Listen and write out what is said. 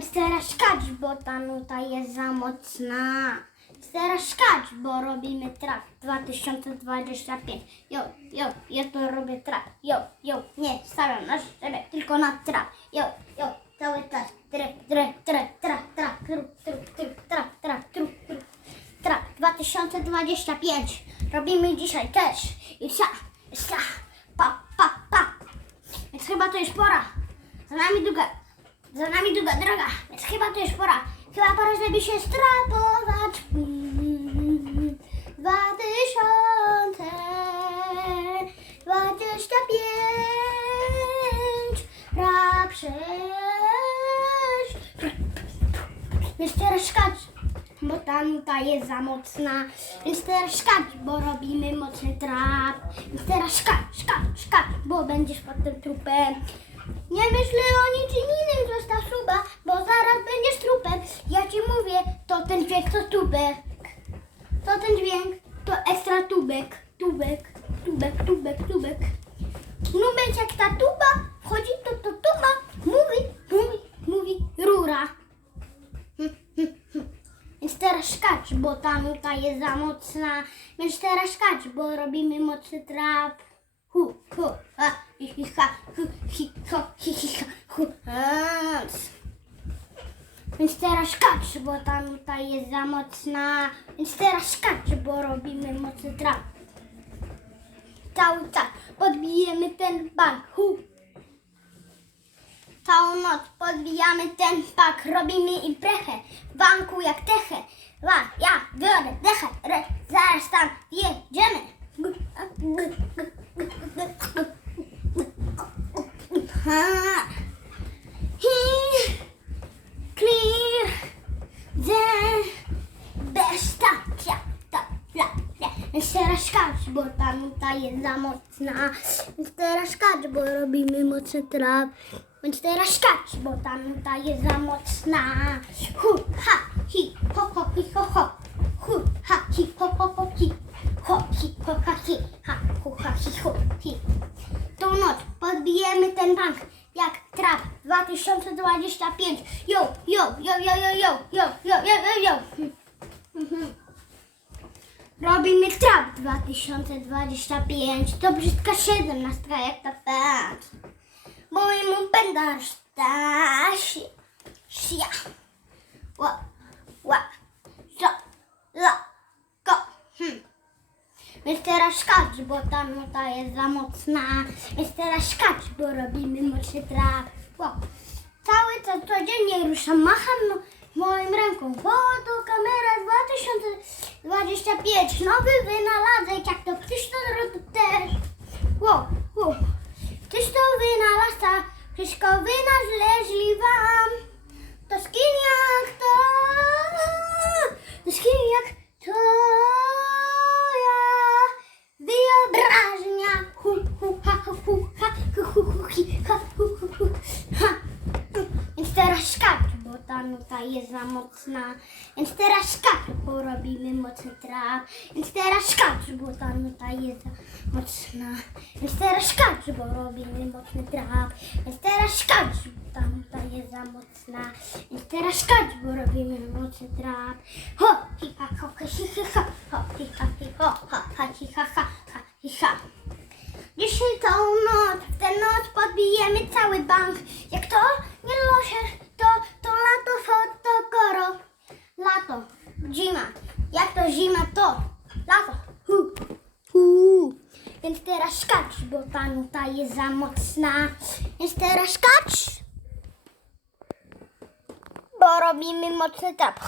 Więc teraz bo ta nuta jest za mocna. Teraz skacz, bo robimy trap 2025. Jo, jo, ja to robię trap. Jo, jo, nie, stawiam na siebie, tylko na trap. Jo, jo, cały czas. Trap, trap, trap, trap, trap, trup, trup, trup, trap, trap, trup, trup. Trap 2025. Robimy dzisiaj też. I sa, sa, pa, pa, pa. Więc chyba to już pora. Za nami długa, za nami długa droga, więc chyba to już pora. Chyba pora, żeby się strapować. Dwa tysiące dwadzieścia pięć. Rap sześć. Więc teraz skacz, bo ta jest za mocna. Więc teraz skacz, bo robimy mocny trap. Więc teraz skacz, skacz, skacz, bo będziesz pod tym trupem. Nie myślę o niczym innym, zostaw suba, bo zaraz będziesz trupem. Ja ci mówię, to ten dźwięk to tubek. To ten dźwięk to ekstra tubek. Tubek, tubek, tubek. Nubek jak ta tuba wchodzi, to to tuba mówi, mówi, mówi rura. Więc teraz skacz, bo ta nuta jest za mocna. Więc teraz skacz, bo robimy mocny trap. Hu, hu, ha, hi, ha, hu, hi, ho, hi, hi, ha, hu. Więc teraz skacz, bo ta nuta jest za mocna. Więc teraz skacz, bo robimy mocny trap. Cały czas podbijemy ten bank. Hu, Całą noc podbijamy ten pak, robimy imprechę w banku jak techę. Wa, ja biorę dechę, re, zaraz tam jedziemy. Ha. Teraz skacz, bo ta nuta jest za mocna. Więc teraz skacz, bo robimy mocny trap. Więc teraz skacz, bo ta nuta jest za mocna. Hu, ha, hi, ho, ho, hi, ho, ho. Hu, ha, hi, ho, ho, ho, hi. Ho, hi, ho, ha, hi, ha, hu, ha, hi, ho, hi. Tą noc podbijemy ten bank jak trap 2025. Yo, yo, yo, yo, yo, yo, yo, yo, yo, yo, yo. Mhm. Robimy trap 2025. To brzydka 17 jak ta pęd. Mojemu pędasz Stasia. Sia. Ła, ła, za, la, go. Hmm. Więc teraz skacz, bo ta nuta jest za mocna. Więc teraz skacz, bo robimy mocny trap. Wow. Cały czas codziennie ruszam, macham moim ręką. Foto, kamera 2025. Nowy wynalazek, jak to robi też. Wow, wow. To wynalazca, wszystko wynaleźli wam. To skin jak to, to skin jak to ja. Wyobraźnia. Hu, hu, ha, hu, hu, ha, hu, hu, hu, hi, ha, hu, hu, hu, ha. Więc teraz skacz, bo jest za mocna. Więc teraz skacz, bo robimy mocny trap. Więc teraz skacz, bo ta nuta jest za mocna. Więc teraz skacz, bo robimy mocny trap. Więc teraz skacz, bo ta nuta jest za mocna. Więc teraz skacz, bo robimy mocny trap. Ho, hi, ha, ho, hi, hi, ha, ho, hi, ha, hi, ho, ha, ha, hi, ha, ha, ha, hi, ha. Dzisiaj tą noc, w tę noc podbijemy cały bank. Jak to nie to lato, to koro. Lato, zima. Jak to zima, to lato. Hu, hu. Więc teraz skacz, bo ta nuta jest za mocna. Więc teraz skacz, bo robimy mocny tap.